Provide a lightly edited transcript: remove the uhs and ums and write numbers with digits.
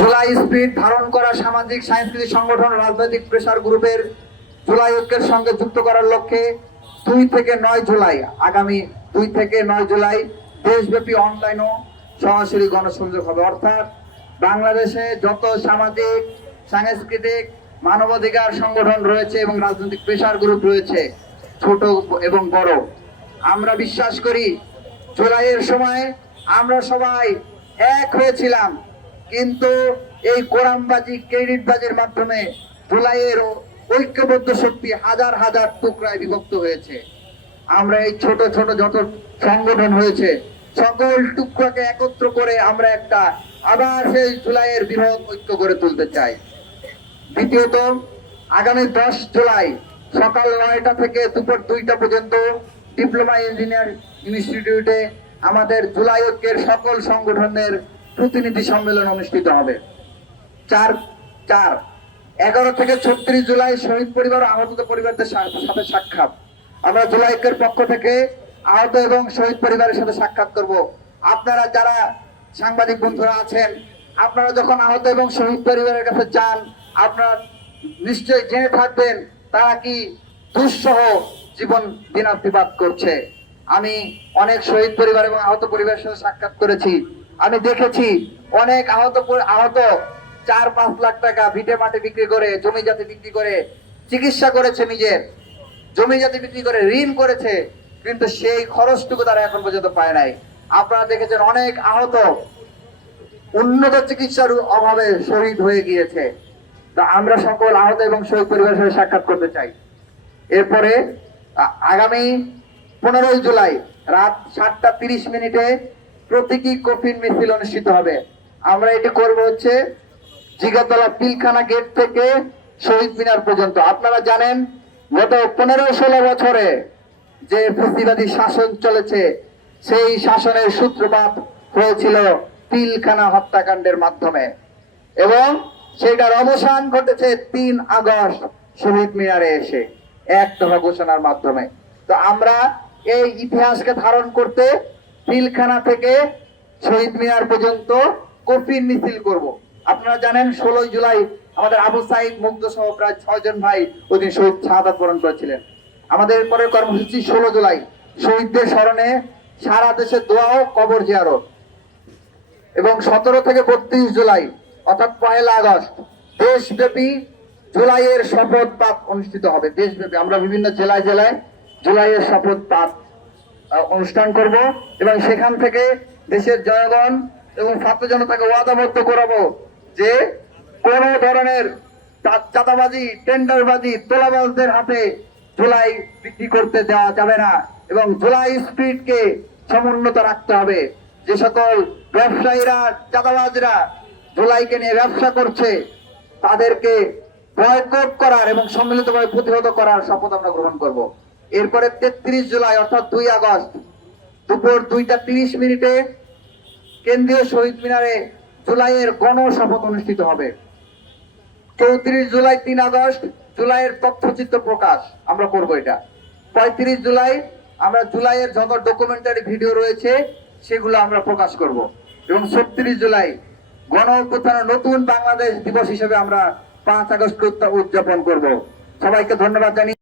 July spirit ধারণ করা সামাজিক সাংস্কৃতিক সংগঠন রাজনৈতিক প্রেসার গ্রুপের জুলাই ঐক্যের সঙ্গে যুক্ত করার লক্ষ্যে 2 থেকে 9 জুলাই আগামী 2 থেকে 9 জুলাই দেশব্যাপী অনলাইন ও সরাসরি গণসংযোগ হবে। অর্থাৎ বাংলাদেশে যত সামাজিক সাংস্কৃতিক মানবাধিকার সংগঠন রয়েছে এবং রাজনৈতিক প্রেসার গ্রুপ রয়েছে ছোট এবং বড়, আমরা বিশ্বাস করি জুলাইয়ের সময় আমরা সবাই এক হয়েছিলাম, কিন্তু এই কোরআনবাজি ক্রেডিটবাজির মাধ্যমে জুলাইয়ের ঐক্যবদ্ধ শক্তি হাজার হাজার টুকরায় বিভক্ত হয়েছে। আমরা এই ছোট ছোট যত সংগঠন হয়েছে সকল টুকরাকে একত্র করে আমরা একটা আবার সেই জুলাইয়ের বৃহৎ ঐক্য গড়ে তুলতে চাই। দ্বিতীয়ত, আগামী 10 জুলাই সকাল 9টা থেকে দুপুর 2টা পর্যন্ত ডিপ্লোমা ইঞ্জিনিয়ার ইনস্টিটিউটে আমাদের জুলাই ঐক্যের সকল সংগঠনের প্রতিনিধি সম্মেলন অনুষ্ঠিত হবে। 11 থেকে 36 জুলাই শহীদ পরিবার ও আহত পরিবারদের সাথে সাক্ষাৎ। আমরা জুলাই ঐক্যের পক্ষ থেকে আহত এবং শহীদ পরিবারের সাথে সাক্ষাৎ করব। আপনারা যারা সাংবাদিক বন্ধুরা আছেন, আপনারা যখন আহত এবং শহীদ পরিবারের কাছে যান, আপনারা নিশ্চয়ই জেনে থাকবেন তারা কি দুঃসহ জীবন দিনাতিপাত করছে। আমি অনেক শহীদ পরিবার এবং আহত পরিবারের সাথে সাক্ষাৎ করেছি। আমি দেখেছি অনেক আহত 4-5 লাখ টাকা ভিটে মাটি বিক্রি করে, জমি জাতি বিক্রি করে চিকিৎসা করেছে, নিজের জমি জাতি বিক্রি করে ঋণ করেছে, কিন্তু সেই খরচটুকু তারা এখন পর্যন্ত পায় নাই। আপনারা দেখেছেন অনেক আহত উন্নত চিকিৎসার অভাবে শহীদ হয়ে গিয়েছে। আমরা সকল আহত এবং শহীদ পরিবারের সাথে সাক্ষাৎ করতে চাই। এরপরে আগামী 15 জুলাই রাত 7:30 প্রতীকী কফিন মিছিল অনুষ্ঠিত হবে। আমরা এটি করব হচ্ছে জিগাতলা পিলখানা গেট থেকে শহীদ মিনার পর্যন্ত। আপনারা জানেন গত 15-16 বছরে যে ফ্যাসিবাদী শাসন চলেছে, সেই শাসনের সূত্রপাত হয়েছিল পিলখানা হত্যাকাণ্ডের মাধ্যমে এবং সেটার অবসান ঘটেছে 3 আগস্ট শহীদ মিনারে এসে এক দফা ঘোষণার মাধ্যমে। তো আমরা এই ইতিহাসকে ধারণ করতে পিলখানা থেকে শহীদ মিনার পর্যন্ত কফিন মিছিল করব। আপনারা জানেন 16 জুলাই আমাদের আবু সাইদ মুগ্ধ সহ প্রায় 6 জন ভাই ওই দিন শহীদ শাহাদাত বরণ করেছিলেন। আমাদের পরের কর্মসূচি 16 জুলাই শহীদদের স্মরণে সারা দেশে দোয়া ও কবর জিয়ারত, এবং 17 থেকে 32 জুলাই অর্থাৎ 1 আগস্ট দেশব্যাপী জুলাইয়ের শপথ পাঠ অনুষ্ঠিত হবে। দেশব্যাপী আমরা বিভিন্ন জেলায় জেলায় জুলাইয়ের শপথ পাঠ অনুষ্ঠান করব এবং সেখান থেকে দেশের জনগণ এবং ছাত্র জনতাকে ওয়াদাবদ্ধ করাবো যে কোন ধরনের চাঁদাবাজি, টেন্ডারবাজি, তোলাবাজদের হাতে জুলাই বিক্রি করতে দেওয়া যাবে না এবং জুলাই স্পিরিটকে সমুন্নত রাখতে হবে। যে সকল ব্যবসায়ীরা, চাঁদাবাজরা জুলাইকে নিয়ে ব্যবসা করছে তাদেরকে বয়কট করার এবং সম্মিলিতভাবে প্রতিহত করার শপথ আমরা গ্রহণ করব। এরপরে 33 জুলাই অর্থাৎ 2 আগস্ট দুপুর 2:30 কেন্দ্রীয় শহীদ মিনারে জুলাইয়ের গণশপথ অনুষ্ঠিত হবে। 34 জুলাই 3 আগস্ট জুলাইয়ের তথ্যচিত্র প্রকাশ আমরা করব এটা। 35 জুলাই আমরা জুলাইয়ের যত ডকুমেন্টারি ভিডিও রয়েছে সেগুলো আমরা প্রকাশ করব এবং 36 জুলাই গণ অভ্যুত্থানের নতুন বাংলাদেশ দিবস হিসেবে আমরা 5 আগস্ট উদযাপন করব। সবাইকে ধন্যবাদ জানিয়ে